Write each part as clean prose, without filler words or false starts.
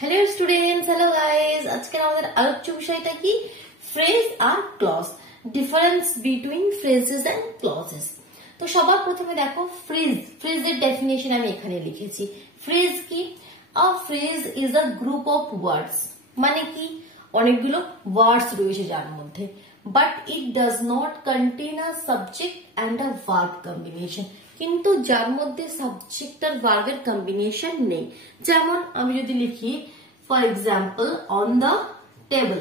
Hello students, hello guys. আজকে আমাদের আলোচ্য বিষয়টা কি? ফ্রেজ আর clause, difference between phrases and clauses. তো সবার প্রথমে দেখো ফ্রেজের ডেফিনেশন আমি এখানে লিখেছি। ফ্রেজ কি? আ phrase is a group of ওয়ার্ডস, মানে কি অনেকগুলো ওয়ার্ডস রয়েছে যার মধ্যে, but it does not contain a subject and a verb combination, কিন্তু যার মধ্যে সাবজেক্ট আর ভার্বের কম্বিনেশন নেই। যেমন আমি যদি লিখি for example on the table,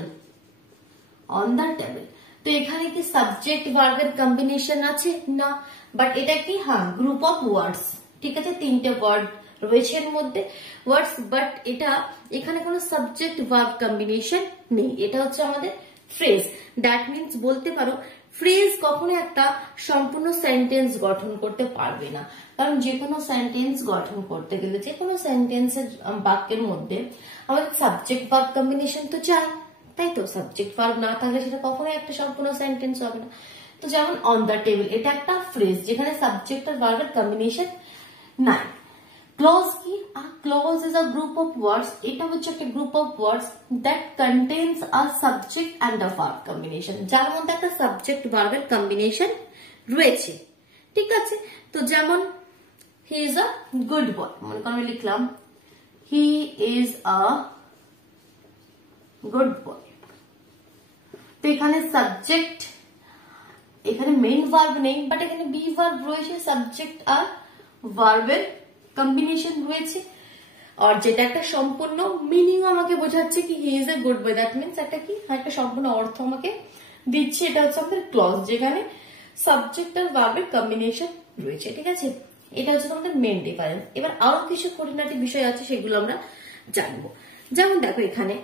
তো এখানে কি সাবজেক্ট ভার্বের কম্বিনেশন আছে? না, বাট এটা কি? হ্যাঁ, গ্রুপ অফ ওয়ার্ডস। ঠিক আছে, তিনটে ওয়ার্ড রয়েছে এর মধ্যে ওয়ার্ডস, বাট এটা এখানে কোনো সাবজেক্ট ভার্ব কম্বিনেশন নেই। এটা হচ্ছে আমাদের ফ্রেজ। দ্যাট মিনস বলতে পারো ফ্রেজ কখনো একটা সম্পূর্ণ সেন্টেন্স গঠন করতে পারবে না, কারণ যে কোনো সেন্টেন্স গঠন করতে গেলে যে কোনো সেন্টেন্সের বাক্যের মধ্যে আমাদের সাবজেক্ট ভার্ব কম্বিনেশন তো চাই, তাই তো? সাবজেক্ট ভার্ব না থাকলে সেটা কখনোই একটা সম্পূর্ণ সেন্টেন্স হবে না। তো যেমন অন দ্য টেবিল, এটা একটা ফ্রেজ যেখানে সাবজেক্ট আর ভার্বের কম্বিনেশন নাই। ক্লজ কি? A clause is a group of words, এটা হচ্ছে একটা group of words that contains a subject and a verb combination, যার মধ্যে একটা সাবজেক্ট ভার্বের কম্বিনেশন রয়েছে। ঠিক আছে, তো যেমন he is a good boy, মনে করো আমি লিখলাম he is a good boy. তো এখানে সাবজেক্ট, এখানে মেইন ভার্ব নেই, বাট এখানে বি ভার্ব রয়েছে, সাবজেক্ট আর ভার্বের কম্বিনেশন রয়েছে, আর যেটা একটা সম্পূর্ণ মিনিং আমাকে বোঝাচ্ছে কি he is a good boy. That means একটা কি, একটা সম্পূর্ণ অর্থ আমাকে দিচ্ছে। এটা হচ্ছে আমাদের ক্লজ, যেখানে সাবজেক্ট আর ভার্বের কম্বিনেশন রয়েছে। ঠিক আছে, এটা হচ্ছে আমাদের মেইন ডিফারেন্স। এবার আরো কিছু খুঁটিনাটি বিষয় আছে, সেগুলো আমরা জানবো। যেমন দেখো এখানে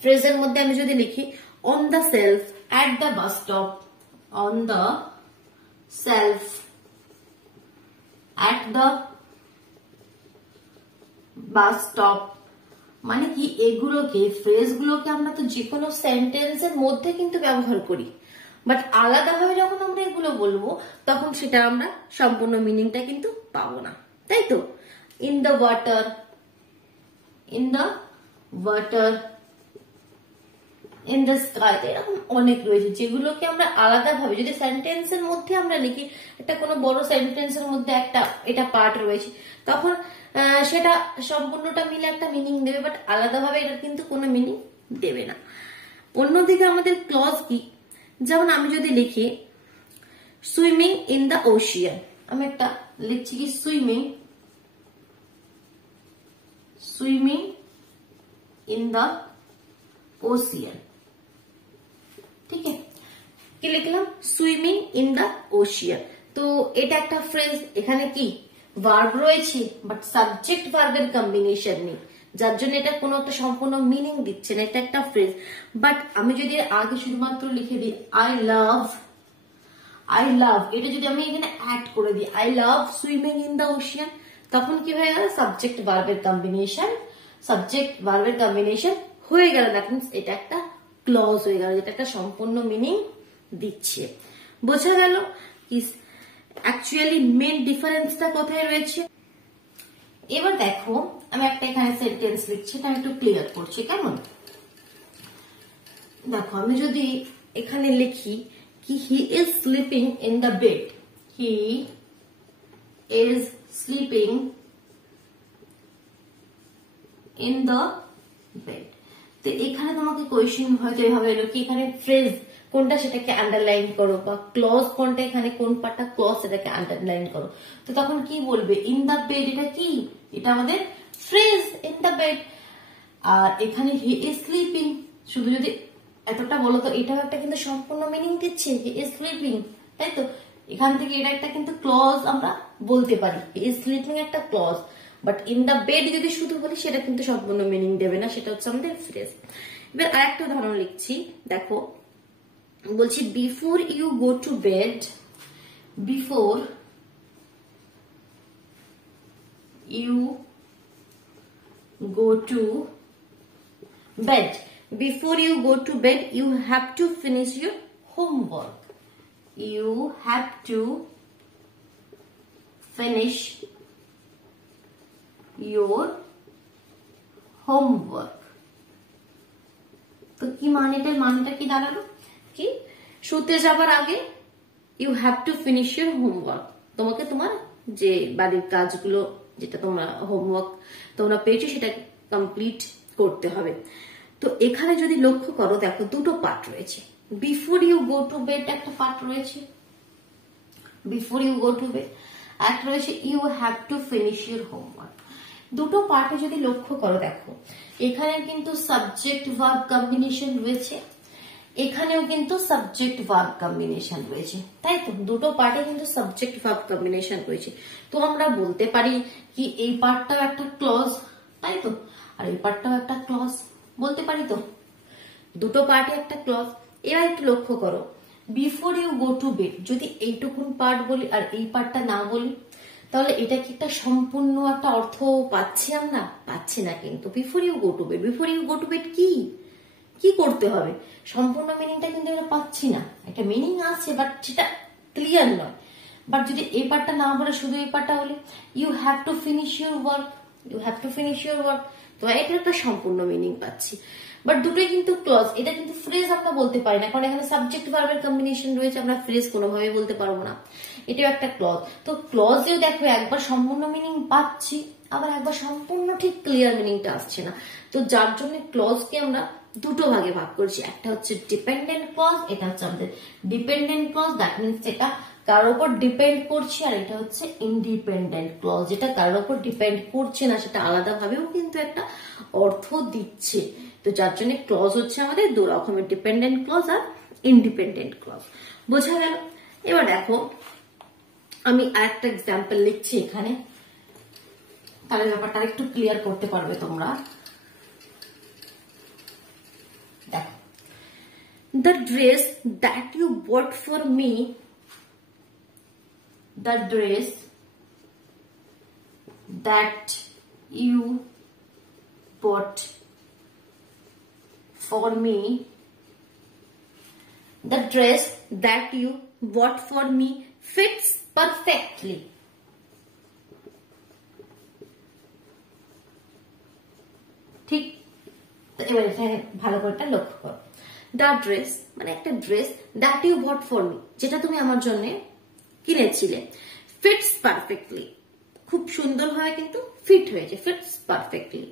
ফ্রেজের মধ্যে আমি যদি লিখি on the self at the bus stop, on the self at the bus stop, মানে কি এগুলোকে ফ্রেজগুলোকে আমরা তো যে কোনো সেন্টেন্সের মধ্যে কিন্তু ব্যবহার করি, বাট আলাদাভাবে যখন আমরা এগুলো বলবো তখন সেটা আমরা সম্পূর্ণ মিনিংটা কিন্তু পাবো না, তাই তো? In the water, in the water, in the sky, এরকম অনেক রয়েছে যেগুলোকে আমরা আলাদাভাবে যদি সেন্টেন্সের মধ্যে আমরা লিখি, একটা কোনো বড় সেন্টেন্সের মধ্যে একটা এটা পার্ট রয়েছে, তখন সেটা সম্পূর্ণটা মিলে একটা মিনিং দেবে, বাট আলাদাভাবে এটা কিন্তু কোনো মিনিং দেবে না। অন্যদিকে আমাদের ক্লজ কি? যেমন আমি যদি লিখি সুইমিং ইন দ্য ওশিয়ান, আমি একটা লিখছি কি সুইমিং ইন দ্য ওশিয়ান। ঠিক আছে, কি লিখলাম? Swimming in the Ocean. তো এটা একটা ফ্রেজ, এখানে কি ভার্ব রয়েছে, বাট সাবজেক্ট ভার্বের কম্বিনেশন নেই, যার জন্য এটা কোনো একটা সম্পূর্ণ মিনিং দিচ্ছে না। এটা একটা ফ্রেজ, বাট আমি যদি আগে শুধুমাত্র লিখে দিই আই লাভ, এটা যদি আমি এখানে অ্যাড করে দিই I love swimming in the Ocean, তখন কি হয়ে গেল? সাবজেক্ট ভার্বের কম্বিনেশন হয়ে গেল। দ্যাট মিনস এটা একটা ক্লজ হয়ে গেল, যেটা একটা সম্পূর্ণ মিনিং দিচ্ছে। বোঝা গেল কি অ্যাকচুয়ালি মেন ডিফারেন্সটা কোথায় রয়েছে? এবার দেখো আমি একটা এখানে সেন্টেন্স লিখছি, এটা আমি একটু ক্লিয়ার করছি, কেমন? দেখো আমি যদি এখানে লিখি কি হি is sleeping in the bed, he is sleeping in the bed. তো এখানে তোমাকে কোয়েশ্চেন হয়তো এভাবে এলো কি এখানে ফ্রেজ কোনটা সেটাকে আন্ডারলাইন করো, বা ক্লজ কোনটা, এখানে কোন পার্টটা ক্লজ সেটাকে আন্ডারলাইন করো। তো তখন কি বলবে? ইন দ্য বেড, এটা কি? এটা আমাদের ফ্রেজ, ইন দ্য বেড। আর এখানে হি ইজ স্লিপিং, শুধু যদি এতটা বলো তো এটাও একটা কিন্তু সম্পূর্ণ মিনিং দিচ্ছে, হি ইজ স্লিপিং, তাই তো? এখান থেকে এটা একটা কিন্তু ক্লজ আমরা বলতে পারি, হি ইজ স্লিপিং একটা clause, but in the bed যদি শুধু বলি সেটা কিন্তু সম্পূর্ণ মিনিং দেবে না, সেটা হচ্ছে আমাদের ফ্রেজ। এবার আরেকটা উদাহরণ লিখছি, দেখো বলছি before you go to bed, before you go to bed, before you go to bed you have to finish your homework, you have to finish your homework. তো কি মানেটা কি দাঁড়ালো, কি শুতে যাবার আগে you have to finish your homework, তোমাকে তোমার যে বাড়ির কাজগুলো যেটা তোমরা হোমওয়ার্ক তোমরা পেয়েছো সেটা কমপ্লিট করতে হবে। তো এখানে যদি লক্ষ্য করো, দেখো দুটো পার্ট রয়েছে। Before you go to bed একটা পার্ট রয়েছে, before you go to bed, একটা রয়েছে you have to finish your homework. দুটো পার্টে যদি লক্ষ্য করো, দেখো এখানে কিন্তু সাবজেক্ট ভার্ব কম্বিনেশন রয়েছে, এখানেও কিন্তু সাবজেক্ট ভার্ব কম্বিনেশন রয়েছে, তাই তো দুটো পার্টে কিন্তু সাবজেক্ট ভার্ব কম্বিনেশন রয়েছে। তো আমরা বলতে পারি কি এই পার্টটাও একটা ক্লজ, তাই তো, আর এই পার্টটাও একটা ক্লজ বলতে পারি তো, দুটো পার্টে একটা ক্লজ। এবার একটু লক্ষ্য করো, before you go to bed যদি এইটুকুন পার্ট বলি আর এই পার্টটা না বলি, তাহলে এটা কি একটা সম্পূর্ণ একটা অর্থ পাচ্ছি আমরা? পাচ্ছি না কিন্তু। Before you go to bed, before you go to bed কি কি করতে হবে, সম্পূর্ণ মিনিংটা কিন্তু আমরা পাচ্ছি না। একটা মিনিং আছে বাট সেটা ক্লিয়ার নয়। বাট যদি এই পার্টটা না বলে শুধু এই পার্টটা বলে you have to finish your work, you have to finish your work, তো এটা একটা সম্পূর্ণ মিনিং পাচ্ছি। বাট দুটোই কিন্তু ক্লজ, এটা কিন্তু ফ্রেজ আমরা বলতে পারি না, কারণ এখানে সাবজেক্ট ভার্বের কম্বিনেশন রয়েছে, আমরা ফ্রেজ কোনোভাবে বলতে পারবো না, এটাও একটা ক্লজ। তো ক্লজেও দেখো একবার সম্পূর্ণ মিনিং পাচ্ছি, আবার একবার সম্পূর্ণ ঠিক ক্লিয়ার মিনিংটা আসছে না। তো যার জন্য ক্লজকে আমরা দুটো ভাগে ভাগ করছি, একটা হচ্ছে ডিপেন্ডেন্ট ক্লজ, এটা হচ্ছে আমাদের ডিপেন্ডেন্ট ক্লজ, দ্যাট মিনস এটা কারোর উপর ডিপেন্ড করছে, আর এটা হচ্ছে ইন্ডিপেন্ডেন্ট ক্লজ, যেটা কারোর উপর ডিপেন্ড করছে না, সেটা আলাদা ভাবেও কিন্তু একটা অর্থ দিচ্ছে। তো যার জন্য ক্লজ হচ্ছে আমাদের দু রকমের, ডিপেন্ডেন্ট ক্লজ আর ইন্ডিপেন্ডেন্ট ক্লজ। বোঝা গেল? এবার দেখো আমি আরেকটা এক্সাম্পল লিখছি এখানে, তাহলে ব্যাপারটা একটু ক্লিয়ার করতে পারবে তোমরা। দেখো, the dress that you bought for me, the dress that you bought for me, the dress that you bought for me fits perfectly. ঠিক, তো এবার এখানে ভালো করে লক্ষ্য করো, দ্য ড্রেস মানে একটা dress, that you bought for me যেটা তুমি আমার জন্য কিনেছিলে, ফিটস পারফেক্টলি খুব সুন্দর হয় কিন্তু ফিট হয়েছে, ফিটস পারফেক্টলি।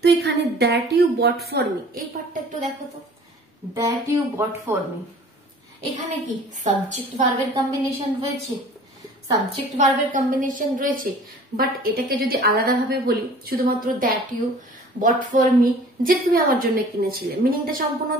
তো এখানে that you bought for me এই পার্টটা একটু দেখো তো, that you bought for me এখানে কি সাবজেক্ট ভার্বের কম্বিনেশন রয়েছে, সাবজেক্ট ভার্বের কম্বিনেশন রয়েছে, বাট এটাকে যদি আলাদাভাবে বলি শুধুমাত্র that you bought for me যে তুমি আমার জন্য কিনেছিলে, মিনিংটা সম্পূর্ণ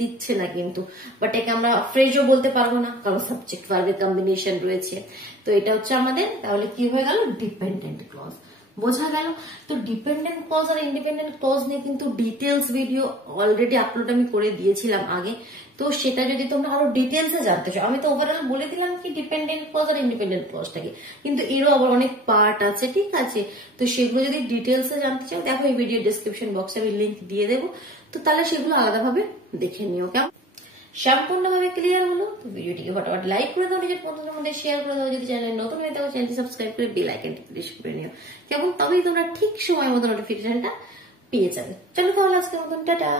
দিচ্ছে না কিন্তু, বাট একে আমরা ফ্রেজও বলতে পারবো না কারণ সাবজেক্ট ভার্বের কম্বিনেশন রয়েছে। তো এটা হচ্ছে আমাদের তাহলে কি হয়ে গেল, ডিপেন্ডেন্ট ক্লজ। বোঝা গেল? তো ডিপেন্ডেন্ট ক্লজ আর ইন্ডিপেন্ডেন্ট ক্লজ নিয়ে কিন্তু ডিটেলস ভিডিও অলরেডি আপলোড আমি করে দিয়েছিলাম আগে, তো সেটা যদি তোমরা আরো ডিটেলসে জানতে চাও, আমি তো ওভারঅল বলে দিলাম কি ডিপেন্ডেন্ট ক্লজ আর ইন্ডিপেন্ডেন্ট ক্লজটাকে, কিন্তু এরও আবার অনেক পার্ট আছে, ঠিক আছে? তো সেগুলো যদি ডিটেলসে জানতে চাও দেখো এই ভিডিও ডেসক্রিপশন বক্সে আমি লিংক দিয়ে দেবো, তো তাহলে সেগুলো আলাদাভাবে দেখে নিও। কেমন সম্পূর্ণভাবে ক্লিয়ার হলো? তো ভিডিওটিকে ফটাফট লাইক করে দাও, নিজের বন্ধুদের মধ্যে শেয়ার করে দাও, যদি চ্যানেল নতুন হয়ে থাকো চ্যানেলটি সাবস্ক্রাইব করে বেল আইকনটি প্রেস করে নিও, কেমন? তবেই তোমরা ঠিক সময় মতো নোটিফিকেশনটা পেয়ে যাবে। চলো তাহলে আজকের মতন টাটা।